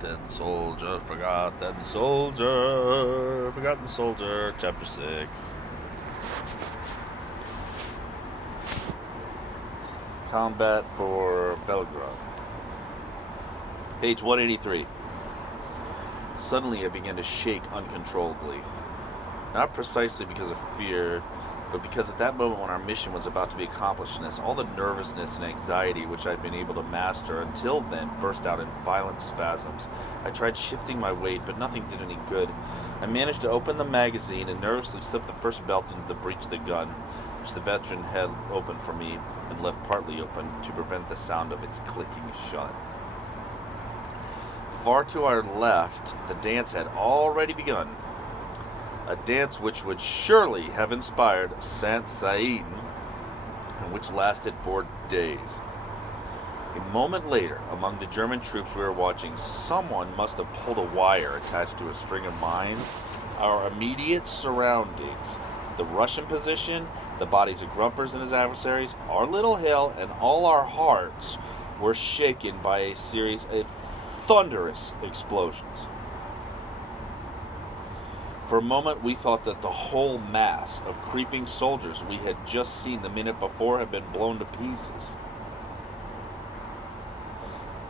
Forgotten soldier, chapter 6. Combat for Belgrade. Page 183. Suddenly I began to shake uncontrollably. Not precisely because of fear, but because at that moment when our mission was about to be accomplished, all the nervousness and anxiety which I'd been able to master until then burst out in violent spasms. I tried shifting my weight, but nothing did any good. I managed to open the magazine and nervously slipped the first belt into the breech of the gun, which the veteran had opened for me and left partly open to prevent the sound of its clicking shut. Far to our left, the dance had already begun. A dance which would surely have inspired Saint Saïd, and which lasted for days. A moment later, among the German troops we were watching, someone must have pulled a wire attached to a string of mines. Our immediate surroundings, the Russian position, the bodies of Grumpers and his adversaries, our little hill, and all our hearts were shaken by a series of thunderous explosions. For a moment we thought that the whole mass of creeping soldiers we had just seen the minute before had been blown to pieces.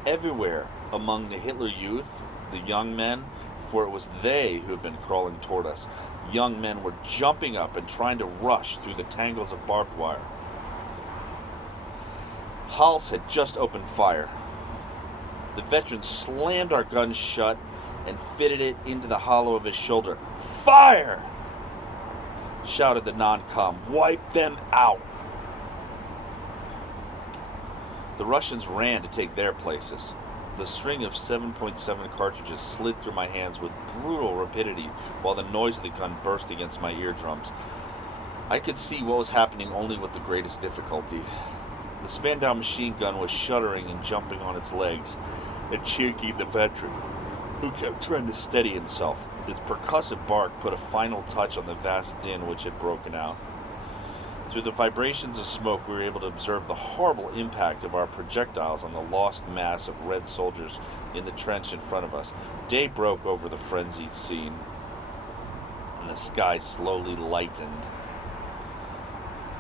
Everywhere among the Hitler youth, the young men, for it was they who had been crawling toward us, young men were jumping up and trying to rush through the tangles of barbed wire. Hals had just opened fire. The veteran slammed our gun shut and fitted it into the hollow of his shoulder. "Fire!" shouted the non-com. "Wipe them out!" The Russians ran to take their places. The string of 7.7 cartridges slid through my hands with brutal rapidity while the noise of the gun burst against my eardrums. I could see what was happening only with the greatest difficulty. The Spandau machine gun was shuddering and jumping on its legs and shaking the veteran, who kept trying to steady himself. Its percussive bark put a final touch on the vast din which had broken out. Through the vibrations of smoke, we were able to observe the horrible impact of our projectiles on the lost mass of red soldiers in the trench in front of us. Day broke over the frenzied scene, and the sky slowly lightened.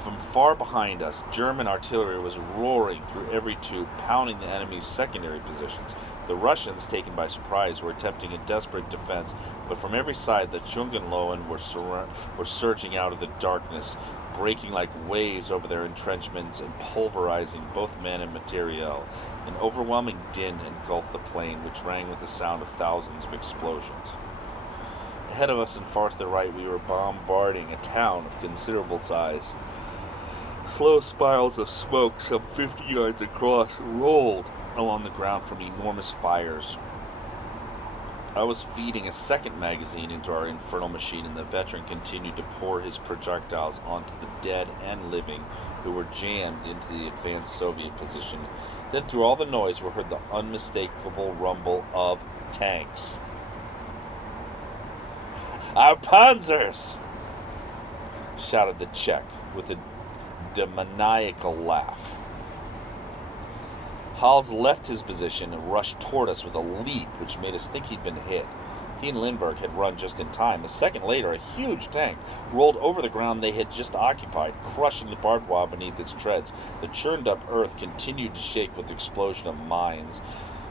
From far behind us, German artillery was roaring through every tube, pounding the enemy's secondary positions. The Russians, taken by surprise, were attempting a desperate defense, but from every side the Chungenlohen were surging out of the darkness, breaking like waves over their entrenchments and pulverizing both men and materiel. An overwhelming din engulfed the plain, which rang with the sound of thousands of explosions. Ahead of us and far to the right, we were bombarding a town of considerable size. Slow spirals of smoke, some 50 yards across, rolled along the ground from enormous fires. I was feeding a second magazine into our infernal machine, and the veteran continued to pour his projectiles onto the dead and living who were jammed into the advanced Soviet position. Then through all the noise we heard the unmistakable rumble of tanks. "Our panzers!" shouted the Czech with a demoniacal laugh. Hals left his position and rushed toward us with a leap which made us think he'd been hit. He and Lindbergh had run just in time. A second later, a huge tank rolled over the ground they had just occupied, crushing the barbed wire beneath its treads. The churned-up earth continued to shake with the explosion of mines,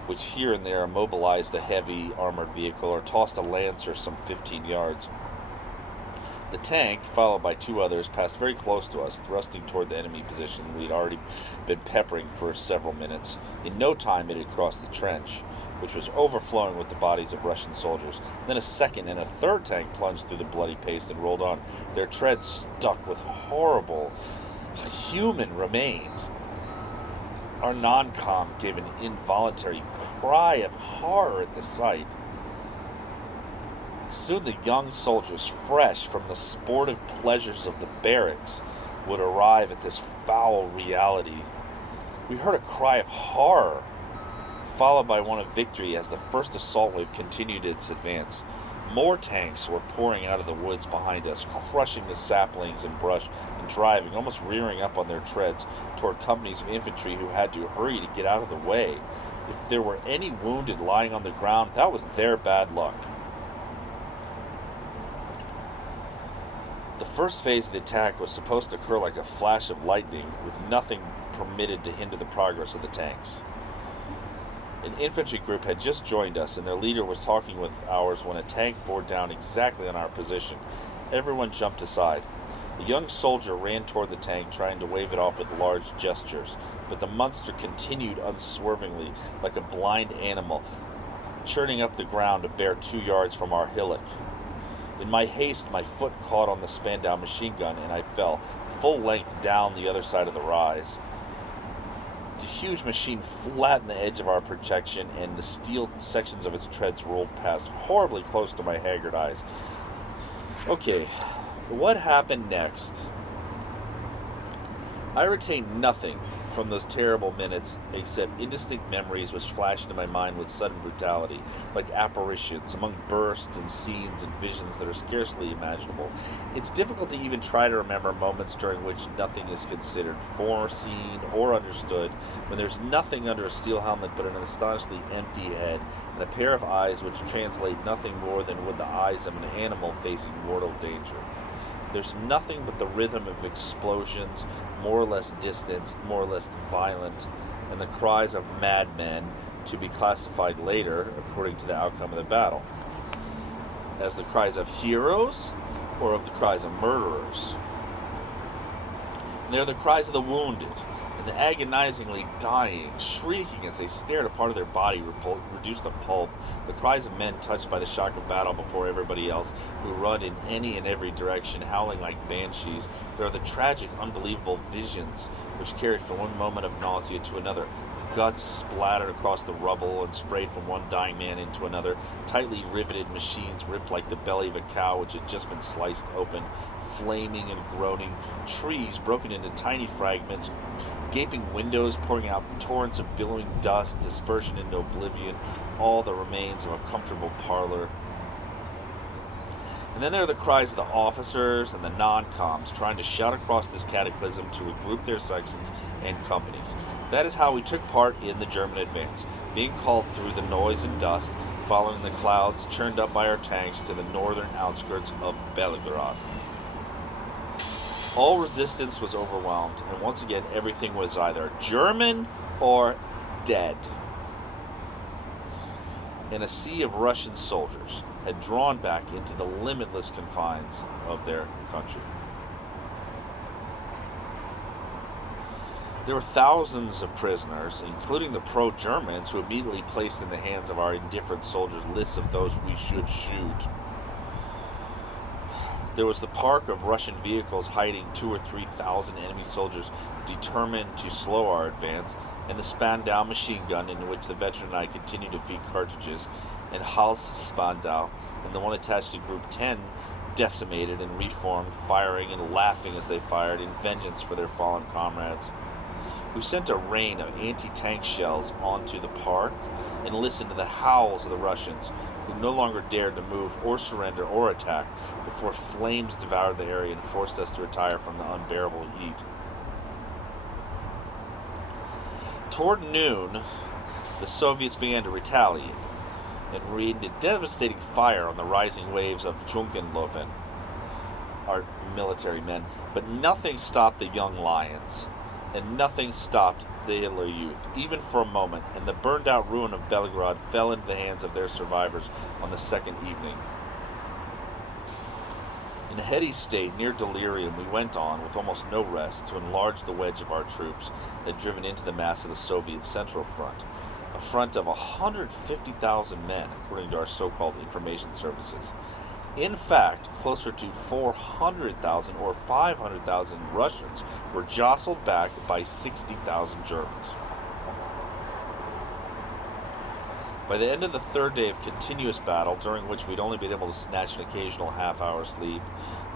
which here and there immobilized a heavy armored vehicle or tossed a lancer some 15 yards. The tank, followed by two others, passed very close to us, thrusting toward the enemy position we had already been peppering for several minutes. In no time it had crossed the trench, which was overflowing with the bodies of Russian soldiers. Then a second and a third tank plunged through the bloody paste and rolled on, their treads stuck with horrible human remains. Our non-com gave an involuntary cry of horror at the sight. Soon the young soldiers, fresh from the sportive pleasures of the barracks, would arrive at this foul reality. We heard a cry of horror, followed by one of victory as the first assault wave continued its advance. More tanks were pouring out of the woods behind us, crushing the saplings and brush and driving, almost rearing up on their treads, toward companies of infantry who had to hurry to get out of the way. If there were any wounded lying on the ground, that was their bad luck. The first phase of the attack was supposed to occur like a flash of lightning, with nothing permitted to hinder the progress of the tanks. An infantry group had just joined us, and their leader was talking with ours when a tank bore down exactly on our position. Everyone jumped aside. The young soldier ran toward the tank, trying to wave it off with large gestures, but the monster continued unswervingly, like a blind animal, churning up the ground a bare 2 yards from our hillock. In my haste, my foot caught on the Spandau machine gun, and I fell, full length, down the other side of the rise. The huge machine flattened the edge of our projection, and the steel sections of its treads rolled past, horribly close to my haggard eyes. Okay, what happened next? I retain nothing from those terrible minutes except indistinct memories which flashed into my mind with sudden brutality, like apparitions, among bursts and scenes and visions that are scarcely imaginable. It's difficult to even try to remember moments during which nothing is considered, foreseen, or understood, when there's nothing under a steel helmet but an astonishingly empty head, and a pair of eyes which translate nothing more than would the eyes of an animal facing mortal danger. There's nothing but the rhythm of explosions, more or less distant, more or less violent, and the cries of madmen, to be classified later according to the outcome of the battle, as the cries of heroes or of the cries of murderers. And they are the cries of the wounded, and the agonizingly dying, shrieking as they stared a part of their body reduced to pulp, the cries of men touched by the shock of battle before everybody else, who run in any and every direction, howling like banshees. There are the tragic, unbelievable visions which carry from one moment of nausea to another, guts splattered across the rubble and sprayed from one dying man into another, tightly riveted machines ripped like the belly of a cow which had just been sliced open, flaming and groaning, trees broken into tiny fragments, gaping windows pouring out torrents of billowing dust, dispersion into oblivion, all the remains of a comfortable parlor. And then there are the cries of the officers and the non-coms trying to shout across this cataclysm to regroup their sections and companies. That is how we took part in the German advance, being called through the noise and dust, following the clouds churned up by our tanks to the northern outskirts of Belgrade. All resistance was overwhelmed, and once again everything was either German or dead. And a sea of Russian soldiers had drawn back into the limitless confines of their country. There were thousands of prisoners, including the pro-Germans, who immediately placed in the hands of our indifferent soldiers lists of those we should shoot. There was the park of Russian vehicles hiding 2,000 or 3,000 enemy soldiers determined to slow our advance, and the Spandau machine gun into which the veteran and I continued to feed cartridges, and Hals Spandau, and the one attached to Group 10, decimated and reformed, firing and laughing as they fired in vengeance for their fallen comrades. We sent a rain of anti-tank shells onto the park and listened to the howls of the Russians, who no longer dared to move or surrender or attack before flames devoured the area and forced us to retire from the unbearable heat. Toward noon, the Soviets began to retaliate and rained a devastating fire on the rising waves of Junkenloven, our military men, but nothing stopped the young lions, and nothing stopped the Hitler Youth, even for a moment, and the burned-out ruin of Belgrade fell into the hands of their survivors on the second evening. In a heady state, near delirium, we went on, with almost no rest, to enlarge the wedge of our troops that had driven into the mass of the Soviet Central Front, a front of 150,000 men, according to our so-called information services. In fact, closer to 400,000 or 500,000 Russians were jostled back by 60,000 Germans. By the end of the third day of continuous battle, during which we'd only been able to snatch an occasional half-hour sleep,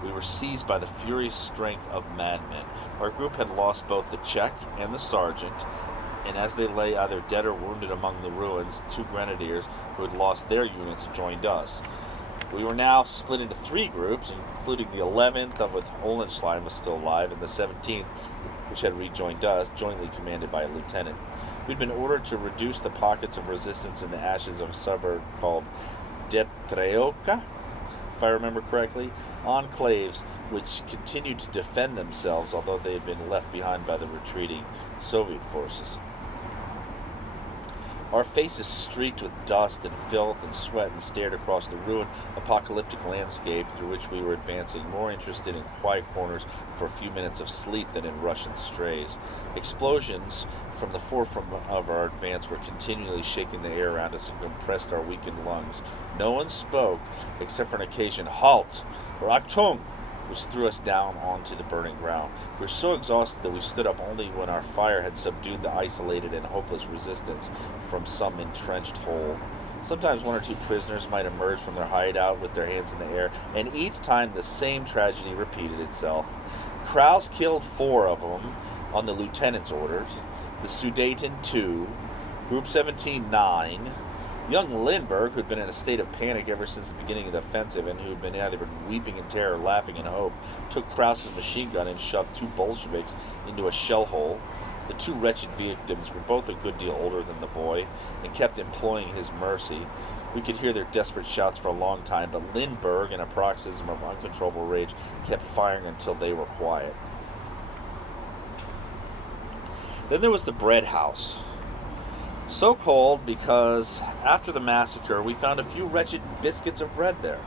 we were seized by the furious strength of madmen. Our group had lost both the Czech and the sergeant, and as they lay either dead or wounded among the ruins, 2 grenadiers who had lost their units joined us. We were now split into 3 groups, including the 11th, of which Hohenstein was still alive, and the 17th, which had rejoined us, jointly commanded by a lieutenant. We'd been ordered to reduce the pockets of resistance in the ashes of a suburb called Deptreoka, if I remember correctly, enclaves which continued to defend themselves, although they had been left behind by the retreating Soviet forces. Our faces streaked with dust and filth and sweat and stared across the ruined, apocalyptic landscape through which we were advancing, more interested in quiet corners for a few minutes of sleep than in Russian strays. Explosions from the forefront of our advance were continually shaking the air around us and compressed our weakened lungs. No one spoke, except for an occasion "Halt!" or "Achtung!" which threw us down onto the burning ground. We were so exhausted that we stood up only when our fire had subdued the isolated and hopeless resistance from some entrenched hole. Sometimes one or two prisoners might emerge from their hideout with their hands in the air, and each time the same tragedy repeated itself. Kraus killed 4 of them on the lieutenant's orders, the Sudeten 2, Group 17 9, young Lindbergh, who had been in a state of panic ever since the beginning of the offensive and who had been either weeping in terror or laughing in hope, took Krause's machine gun and shoved 2 Bolsheviks into a shell hole. The 2 wretched victims were both a good deal older than the boy and kept imploring his mercy. We could hear their desperate shouts for a long time, but Lindbergh, in a paroxysm of uncontrollable rage, kept firing until they were quiet. Then there was the bread house. So called because after the massacre we found a few wretched biscuits of bread there,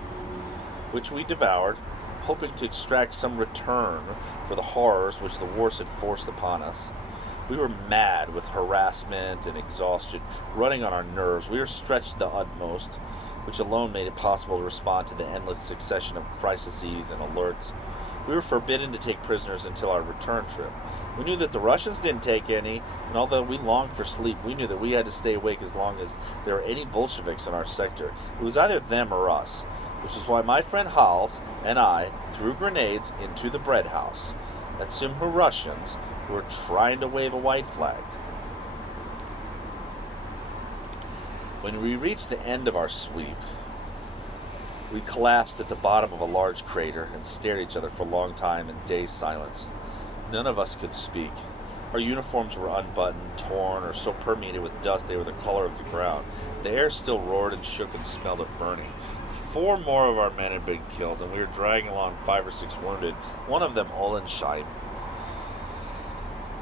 which we devoured, hoping to extract some return for the horrors which the wars had forced upon us. We were mad with harassment and exhaustion, running on our nerves. We were stretched to the utmost, which alone made it possible to respond to the endless succession of crises and alerts. We were forbidden to take prisoners until our return trip. We knew that the Russians didn't take any, and although we longed for sleep, we knew that we had to stay awake as long as there were any Bolsheviks in our sector. It was either them or us, which is why my friend Hals and I threw grenades into the bread house at some Russians who were trying to wave a white flag. When we reached the end of our sweep, we collapsed at the bottom of a large crater and stared at each other for a long time in dazed silence. None of us could speak. Our uniforms were unbuttoned, torn, or so permeated with dust they were the color of the ground. The air still roared and shook and smelled of burning. 4 more of our men had been killed, and we were dragging along 5 or 6 wounded, one of them Ollensheim.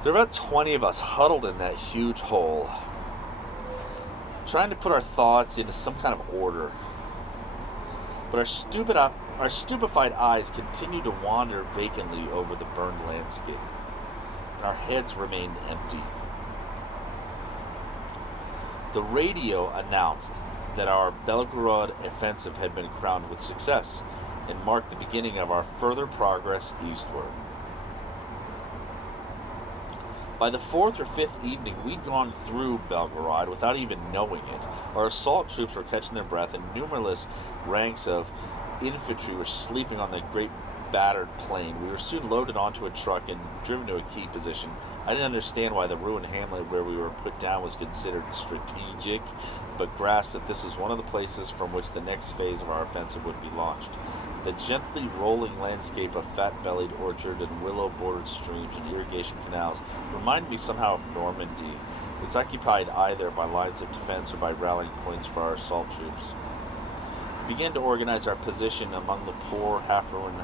There were about 20 of us huddled in that huge hole, trying to put our thoughts into some kind of order. But our stupefied eyes continued to wander vacantly over the burned landscape, and our heads remained empty. The radio announced that our Belgrade offensive had been crowned with success and marked the beginning of our further progress eastward. By the 4th or 5th evening, we'd gone through Belgrade without even knowing it. Our assault troops were catching their breath, and numerous ranks of infantry were sleeping on the great battered plain. We were soon loaded onto a truck and driven to a key position. I didn't understand why the ruined hamlet where we were put down was considered strategic, but grasped that this was one of the places from which the next phase of our offensive would be launched. The gently rolling landscape of fat-bellied orchard and willow-bordered streams and irrigation canals reminded me somehow of Normandy. It's occupied either by lines of defense or by rallying points for our assault troops. We began to organize our position among the poor, half-ruined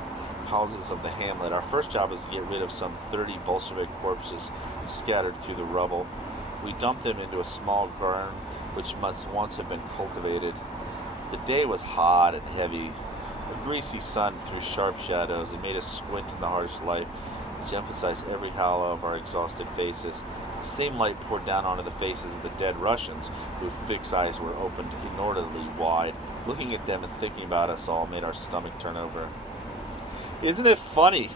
houses of the hamlet. Our first job was to get rid of some 30 Bolshevik corpses scattered through the rubble. We dumped them into a small garden which must once have been cultivated. The day was hot and heavy. A greasy sun threw sharp shadows and made us squint in the harsh light, which emphasized every hollow of our exhausted faces. The same light poured down onto the faces of the dead Russians, whose fixed eyes were opened inordinately wide. Looking at them and thinking about us all made our stomach turn over. "Isn't it funny,"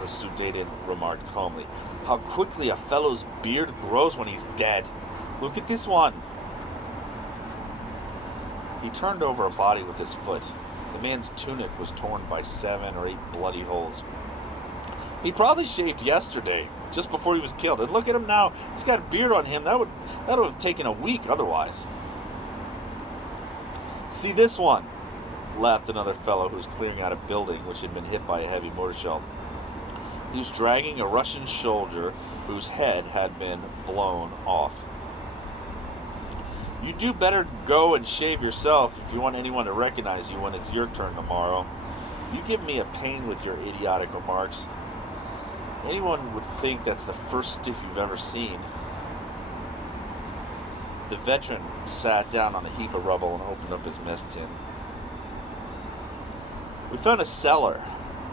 the Sudeten remarked calmly, "how quickly a fellow's beard grows when he's dead? Look at this one." He turned over a body with his foot. The man's tunic was torn by 7 or 8 bloody holes. "He probably shaved yesterday, just before he was killed. And look at him now. He's got a beard on him. That would have taken a week otherwise." "See this one," laughed another fellow who was clearing out a building which had been hit by a heavy mortar shell. He was dragging a Russian soldier whose head had been blown off. You do better go and shave yourself if you want anyone to recognize you when it's your turn tomorrow. You give me a pain with your idiotic remarks. Anyone would think that's the first stiff you've ever seen. The veteran sat down on a heap of rubble and opened up his mess tin. We found a cellar,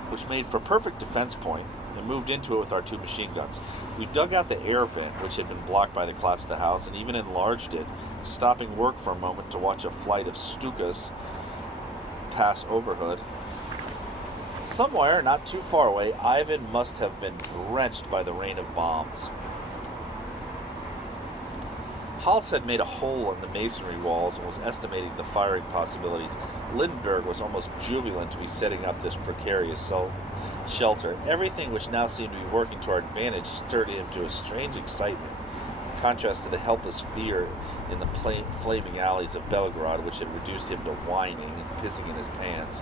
which made for a perfect defense point, and moved into it with our 2 machine guns. We dug out the air vent, which had been blocked by the collapse of the house, and even enlarged it, stopping work for a moment to watch a flight of Stukas pass overhead. Somewhere, not too far away, Ivan must have been drenched by the rain of bombs. Hals had made a hole in the masonry walls and was estimating the firing possibilities. Lindbergh was almost jubilant to be setting up this precarious shelter. Everything which now seemed to be working to our advantage stirred him to a strange excitement, in contrast to the helpless fear in the flaming alleys of Belgrade, which had reduced him to whining and pissing in his pants.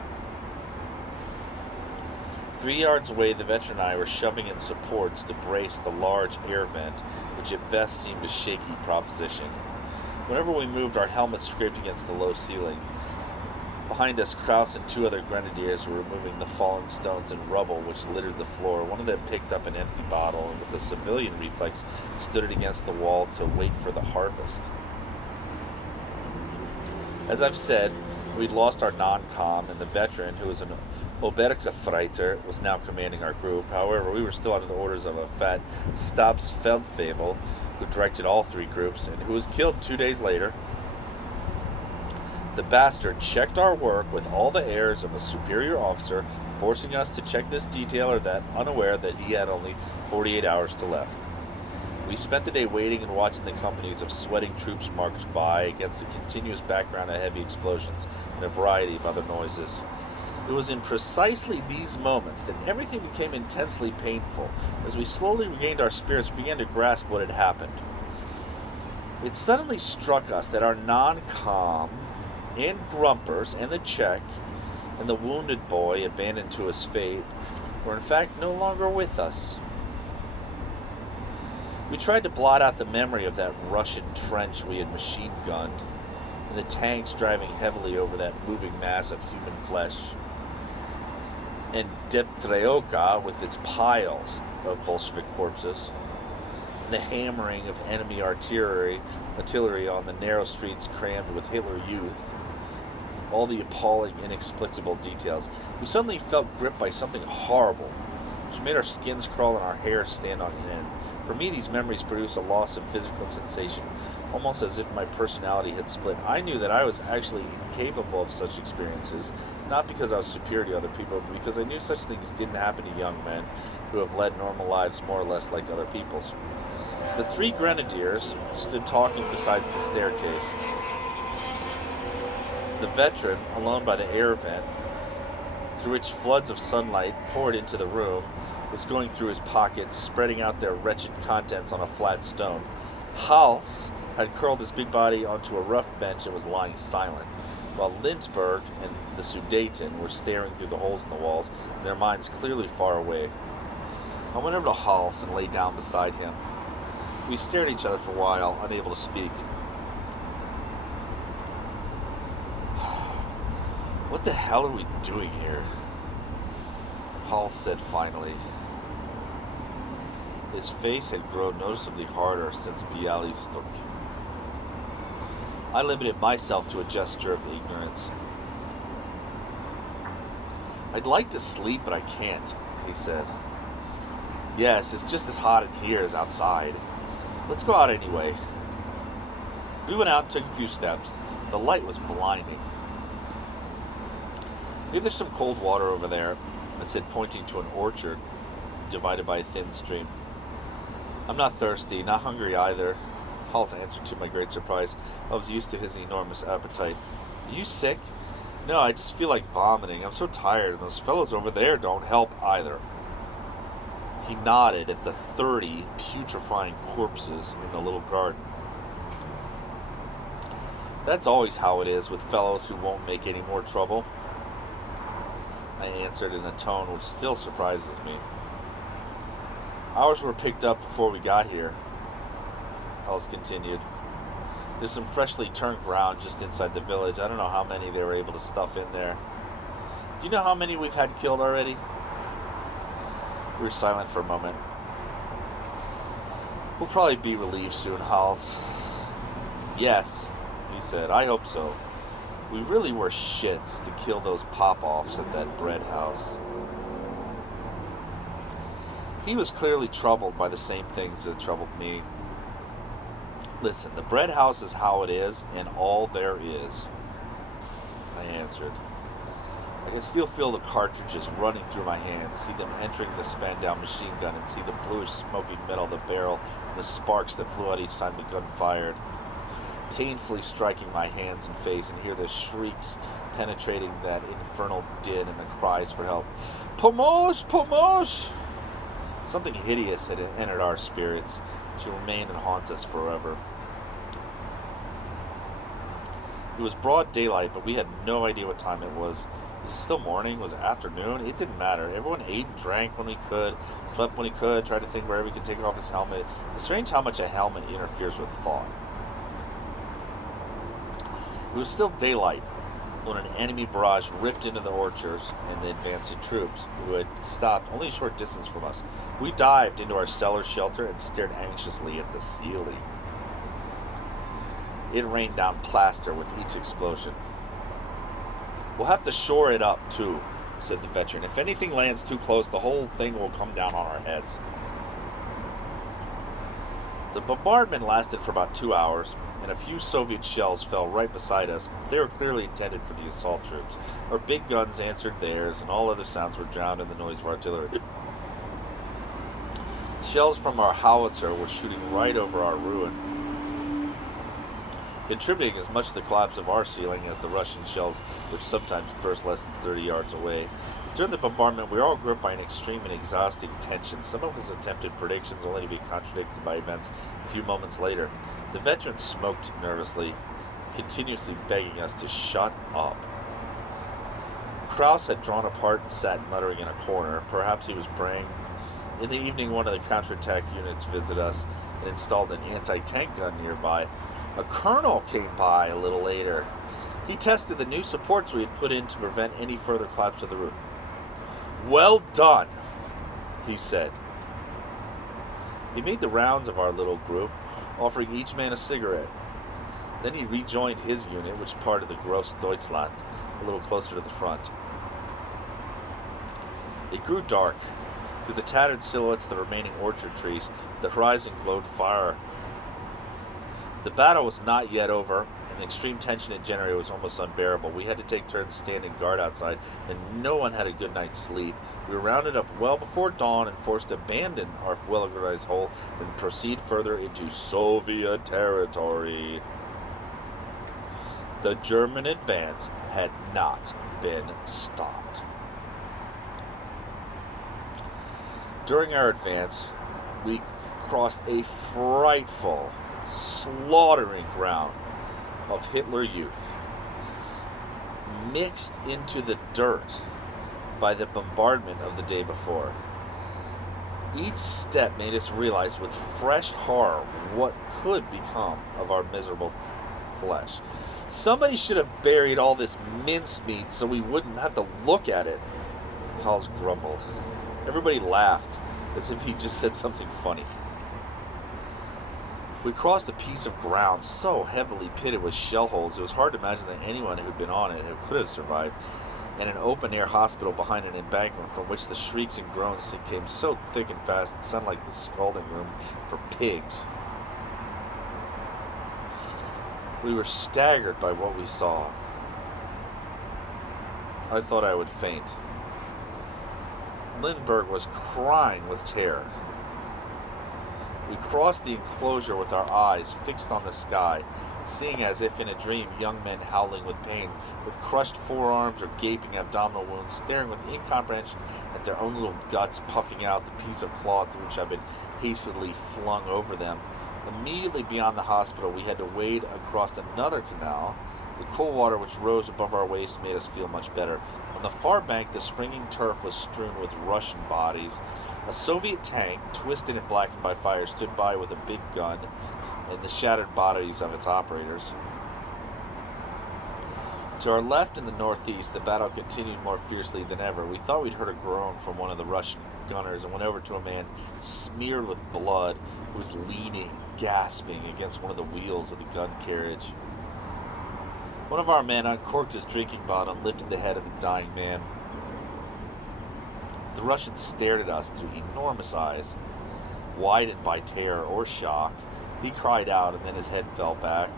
3 yards away, the veteran and I were shoving in supports to brace the large air vent, which at best seemed a shaky proposition. Whenever we moved, our helmets scraped against the low ceiling. Behind us, Krauss and 2 other grenadiers were removing the fallen stones and rubble which littered the floor. One of them picked up an empty bottle and, with a civilian reflex, stood it against the wall to wait for the harvest. As I've said, we'd lost our non-com, and the veteran, who was an Oberkefreiter, was now commanding our group. However, we were still under the orders of a fat Stabsfeldfebel, who directed all 3 groups, and who was killed 2 days later. The bastard checked our work with all the airs of a superior officer, forcing us to check this detail or that, unaware that he had only 48 hours to left. We spent the day waiting and watching the companies of sweating troops march by against a continuous background of heavy explosions and a variety of other noises. It was in precisely these moments that everything became intensely painful. As we slowly regained our spirits, we began to grasp what had happened. It suddenly struck us that our non-com and Grumpers and the Czech and the wounded boy abandoned to his fate were in fact no longer with us. We tried to blot out the memory of that Russian trench we had machine-gunned, and the tanks driving heavily over that moving mass of human flesh, and Debtreoka with its piles of Bolshevik corpses, and the hammering of enemy artillery on the narrow streets crammed with Hitler youth, all the appalling, inexplicable details. We suddenly felt gripped by something horrible, which made our skins crawl and our hair stand on end. For me, these memories produced a loss of physical sensation, almost as if my personality had split. I knew that I was actually incapable of such experiences, not because I was superior to other people, but because I knew such things didn't happen to young men who have led normal lives more or less like other people's. The 3 grenadiers stood talking beside the staircase. The veteran, alone by the air vent, through which floods of sunlight poured into the room, was going through his pockets, spreading out their wretched contents on a flat stone. Hals had curled his big body onto a rough bench and was lying silent, while Lindbergh and the Sudeten were staring through the holes in the walls, their minds clearly far away. I went over to Hals and lay down beside him. We stared at each other for a while, unable to speak. "What the hell are we doing here?" Hals said finally. His face had grown noticeably harder since Bialystok. I limited myself to a gesture of ignorance. "I'd like to sleep, but I can't," he said. "Yes, it's just as hot in here as outside. Let's go out anyway." We went out and took a few steps. The light was blinding. "Maybe there's some cold water over there," I said, pointing to an orchard divided by a thin stream. "I'm not thirsty, not hungry either," Hals answered to my great surprise. I was used to his enormous appetite. "Are you sick?" "No, I just feel like vomiting. I'm so tired, and those fellows over there don't help either." He nodded at the 30 putrefying corpses in the little garden. "That's always how it is with fellows who won't make any more trouble," I answered in a tone which still surprises me. Ours were picked up before we got here, Ellis continued. There's some freshly turned ground just inside the village. I don't know how many they were able to stuff in there. Do you know how many we've had killed already? We were silent for a moment. We'll probably be relieved soon, Hals. Yes, he said. I hope so. We really were shits to kill those pop-offs at that bread house. He was clearly troubled by the same things that troubled me. Listen, the bread house is how it is, and all there is, I answered. I can still feel the cartridges running through my hands, see them entering the span-down machine gun, and see the bluish smoking metal of the barrel and the sparks that flew out each time the gun fired, painfully striking my hands and face, and hear the shrieks penetrating that infernal din and the cries for help. Pomosh! Pomosh! Something hideous had entered our spirits, to remain and haunt us forever. It was broad daylight, but we had no idea what time it was. Was it still morning? Was it afternoon? It didn't matter. Everyone ate and drank when we could, slept when he could, tried to think wherever he could take off his helmet. It's strange how much a helmet interferes with thought. It was still daylight when an enemy barrage ripped into the orchards and the advancing troops, who had stopped only a short distance from us. We dived into our cellar shelter and stared anxiously at the ceiling. It rained down plaster with each explosion. We'll have to shore it up, too, said the veteran. If anything lands too close, the whole thing will come down on our heads. The bombardment lasted for about 2 hours, and a few Soviet shells fell right beside us. They were clearly intended for the assault troops. Our big guns answered theirs, and all other sounds were drowned in the noise of artillery. Shells from our howitzer were shooting right over our ruin, contributing as much to the collapse of our ceiling as the Russian shells, which sometimes burst less than 30 yards away. During the bombardment, we were all gripped by an extreme and exhausting tension. Some of us attempted predictions only to be contradicted by events a few moments later. The veteran smoked nervously, continuously begging us to shut up. Kraus had drawn apart and sat muttering in a corner. Perhaps he was praying. In the evening, one of the counterattack units visited us and installed an anti-tank gun nearby. A colonel came by a little later. He tested the new supports we had put in to prevent any further collapse of the roof. Well done, he said. He made the rounds of our little group, offering each man a cigarette. Then he rejoined his unit, which part of the Gross Deutschland, a little closer to the front. It grew dark. Through the tattered silhouettes of the remaining orchard trees, the horizon glowed fire. The battle was not yet over, and the extreme tension it generated was almost unbearable. We had to take turns standing guard outside, and no one had a good night's sleep. We were rounded up well before dawn and forced to abandon our well-organized hole and proceed further into Soviet territory. The German advance had not been stopped. During our advance, we crossed a frightful, slaughtering ground of Hitler Youth, mixed into the dirt by the bombardment of the day before. Each step made us realize with fresh horror what could become of our miserable flesh. Somebody should have buried all this mincemeat so we wouldn't have to look at it, Hals grumbled. Everybody laughed, as if he just said something funny. We crossed a piece of ground so heavily pitted with shell holes it was hard to imagine that anyone who'd been on it could have survived, and an open-air hospital behind an embankment from which the shrieks and groans came so thick and fast it sounded like the scalding room for pigs. We were staggered by what we saw. I thought I would faint. Lindbergh was crying with terror. We crossed the enclosure with our eyes fixed on the sky, seeing as if in a dream young men howling with pain, with crushed forearms or gaping abdominal wounds, staring with incomprehension at their own little guts puffing out the piece of cloth which had been hastily flung over them. Immediately beyond the hospital, we had to wade across another canal. The cool water which rose above our waists made us feel much better. On the far bank, the springing turf was strewn with Russian bodies. A Soviet tank, twisted and blackened by fire, stood by with a big gun and the shattered bodies of its operators. To our left in the northeast, the battle continued more fiercely than ever. We thought we'd heard a groan from one of the Russian gunners and went over to a man smeared with blood who was leaning, gasping against one of the wheels of the gun carriage. One of our men uncorked his drinking bottle and lifted the head of the dying man. The Russian stared at us through enormous eyes, widened by terror or shock. He cried out, and then his head fell back,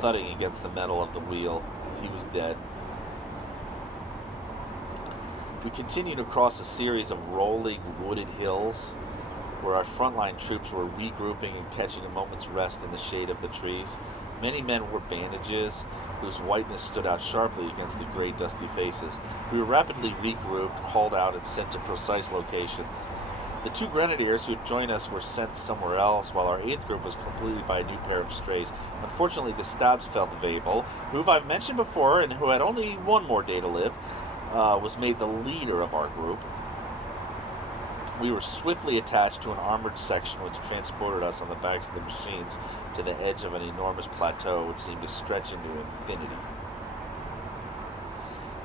thudding against the metal of the wheel. He was dead. We continued across a series of rolling, wooded hills, where our frontline troops were regrouping and catching a moment's rest in the shade of the trees. Many men wore bandages, whose whiteness stood out sharply against the gray, dusty faces. We were rapidly regrouped, hauled out, and sent to precise locations. The 2 grenadiers who had joined us were sent somewhere else, while our 8th group was completed by a new pair of strays. Unfortunately, the Stabsfeldwebel, who I've mentioned before and who had only one more day to live, was made the leader of our group. We were swiftly attached to an armored section which transported us on the backs of the machines to the edge of an enormous plateau which seemed to stretch into infinity.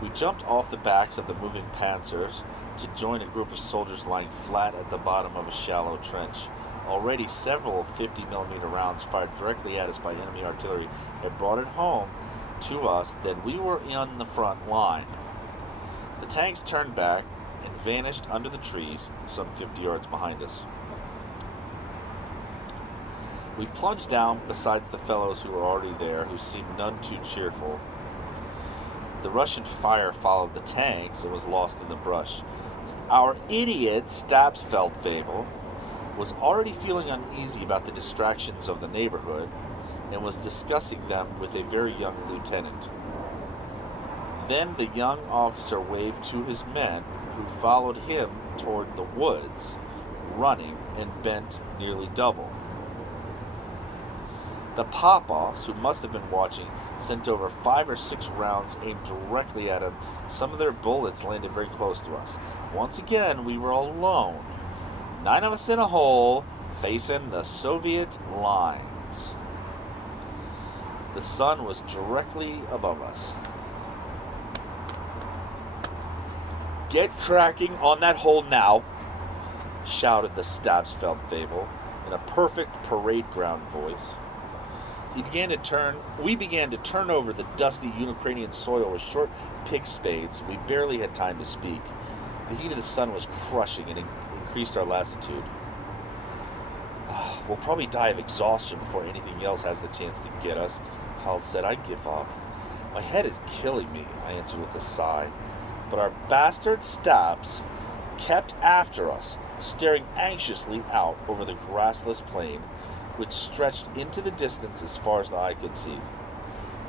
We jumped off the backs of the moving panzers to join a group of soldiers lying flat at the bottom of a shallow trench. Already several 50mm rounds fired directly at us by enemy artillery had brought it home to us that we were in the front line. The tanks turned back and vanished under the trees some 50 yards behind us. We plunged down besides the fellows who were already there, who seemed none too cheerful. The Russian fire followed the tanks and was lost in the brush. Our idiot Stabsfeldwebel was already feeling uneasy about the distractions of the neighborhood and was discussing them with a very young lieutenant. Then the young officer waved to his men, who followed him toward the woods, running and bent nearly double. The Popoffs, who must have been watching, sent over 5 or 6 rounds aimed directly at him. Some of their bullets landed very close to us. Once again, we were alone, 9 of us in a hole, facing the Soviet lines. The sun was directly above us. "Get cracking on that hole now," shouted the Stabsfeldwebel in a perfect parade ground voice. We began to turn over the dusty Ukrainian soil with short pick spades. We barely had time to speak. The heat of the sun was crushing and increased our lassitude. "We'll probably die of exhaustion before anything else has the chance to get us," Hal said. "I give up. My head is killing me," I answered with a sigh. But our bastard Stabs kept after us, staring anxiously out over the grassless plain, which stretched into the distance as far as the eye could see.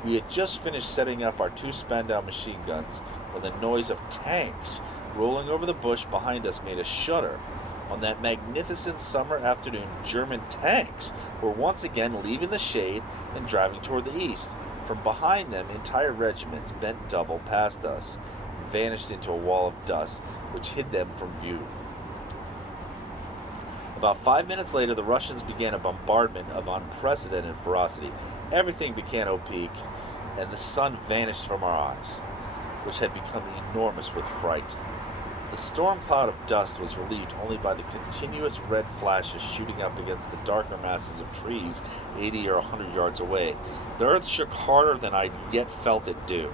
We had just finished setting up our 2 Spandau machine guns when the noise of tanks rolling over the bush behind us made us shudder. On that magnificent summer afternoon, German tanks were once again leaving the shade and driving toward the east. From behind them, entire regiments bent double past us, vanished into a wall of dust which hid them from view. About 5 minutes later, the Russians began a bombardment of unprecedented ferocity. Everything began opaque, and the sun vanished from our eyes, which had become enormous with fright. The storm cloud of dust was relieved only by the continuous red flashes shooting up against the darker masses of trees 80 or 100 yards away. The earth shook harder than I'd yet felt it do,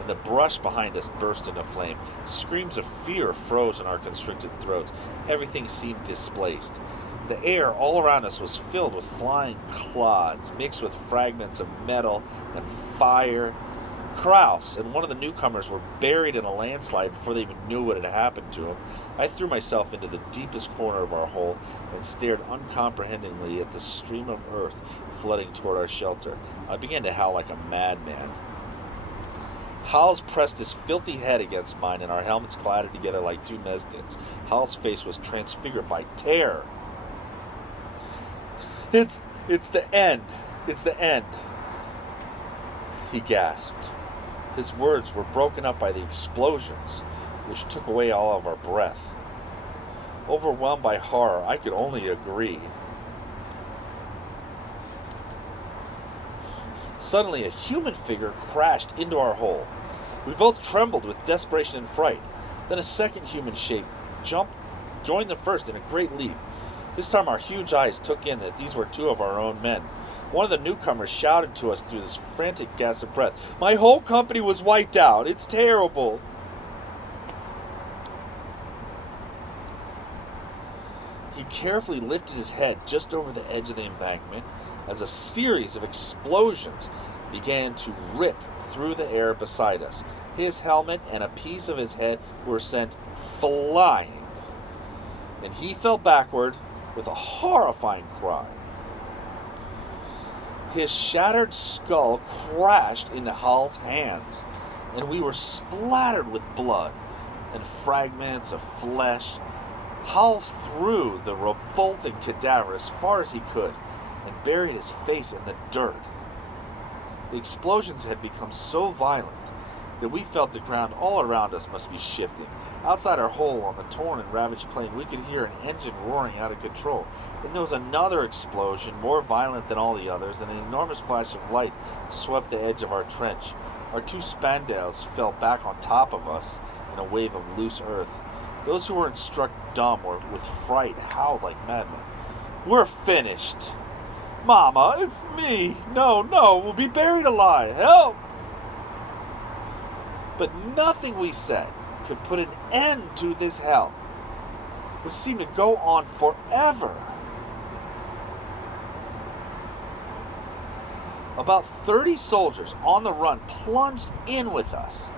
and the brush behind us burst into flame. Screams of fear froze in our constricted throats. Everything seemed displaced. The air all around us was filled with flying clods, mixed with fragments of metal and fire. Kraus and one of the newcomers were buried in a landslide before they even knew what had happened to them. I threw myself into the deepest corner of our hole and stared uncomprehendingly at the stream of earth flooding toward our shelter. I began to howl like a madman. Hals pressed his filthy head against mine, and our helmets clattered together like 2 Mezdins. Hal's face was transfigured by terror. It's the end. It's the end," he gasped. His words were broken up by the explosions, which took away all of our breath. Overwhelmed by horror, I could only agree. Suddenly, a human figure crashed into our hole. We both trembled with desperation and fright. Then a second human shape joined the first in a great leap. This time our huge eyes took in that these were two of our own men. One of the newcomers shouted to us through this frantic gasp of breath, "My whole company was wiped out. It's terrible." He carefully lifted his head just over the edge of the embankment as a series of explosions began to rip through the air beside us. His helmet and a piece of his head were sent flying, and he fell backward with a horrifying cry. His shattered skull crashed into Hal's hands, and we were splattered with blood and fragments of flesh. Hal threw the revolting cadaver as far as he could and buried his face in the dirt. The explosions had become so violent that we felt the ground all around us must be shifting. Outside our hole on the torn and ravaged plain, we could hear an engine roaring out of control. Then there was another explosion, more violent than all the others, and an enormous flash of light swept the edge of our trench. Our two spandals fell back on top of us in a wave of loose earth. Those who weren't struck dumb or with fright howled like madmen. "We're finished! Mama, it's me! No, we'll be buried alive! Help!" But nothing we said could put an end to this hell, which seemed to go on forever. About 30 soldiers on the run plunged in with us.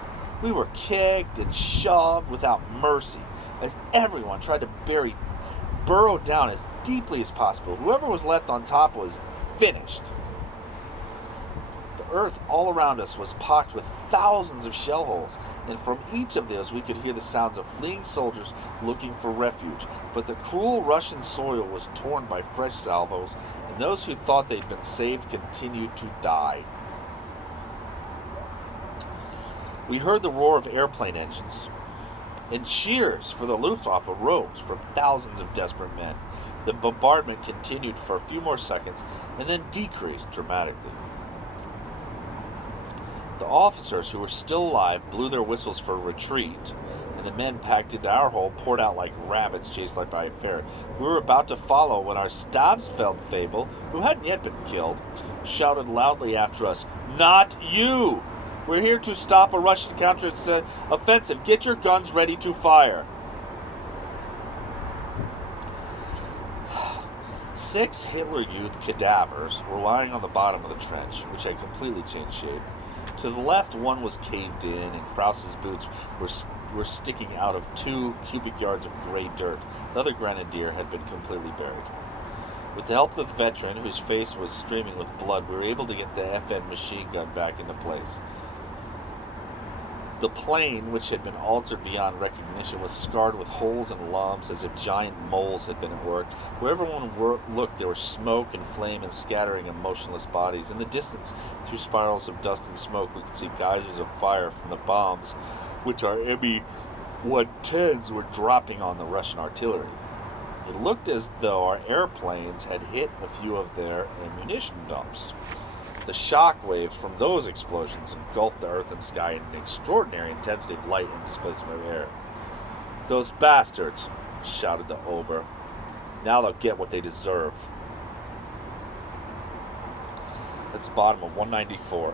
We were kicked and shoved without mercy as everyone tried to burrow down as deeply as possible. Whoever was left on top was finished. The earth all around us was pocked with thousands of shell holes, and from each of those we could hear the sounds of fleeing soldiers looking for refuge. But the cruel Russian soil was torn by fresh salvos, and those who thought they'd been saved continued to die. We heard the roar of airplane engines, and cheers for the Luftwaffe rose from thousands of desperate men. The bombardment continued for a few more seconds and then decreased dramatically. The officers who were still alive blew their whistles for retreat, and the men packed into our hole poured out like rabbits chased by a ferret. We were about to follow when our Stabsfeld Fable, who hadn't yet been killed, shouted loudly after us, "Not you! We're here to stop a Russian counter-offensive. Get your guns ready to fire." 6 Hitler Youth cadavers were lying on the bottom of the trench, which had completely changed shape. To the left, one was caved in, and Krause's boots were sticking out of 2 cubic yards of gray dirt. The other grenadier had been completely buried. With the help of the veteran, whose face was streaming with blood, we were able to get the FN machine gun back into place. The plane, which had been altered beyond recognition, was scarred with holes and lumps as if giant moles had been at work. Wherever one looked, there was smoke and flame and scattering of motionless bodies. In the distance, through spirals of dust and smoke, we could see geysers of fire from the bombs, which our Me-110s were dropping on the Russian artillery. It looked as though our airplanes had hit a few of their ammunition dumps. The shock waves from those explosions engulfed the earth and sky in an extraordinary intensity of light and displacement of air. "Those bastards!" shouted the Ober. "Now they'll get what they deserve." That's the top of 194.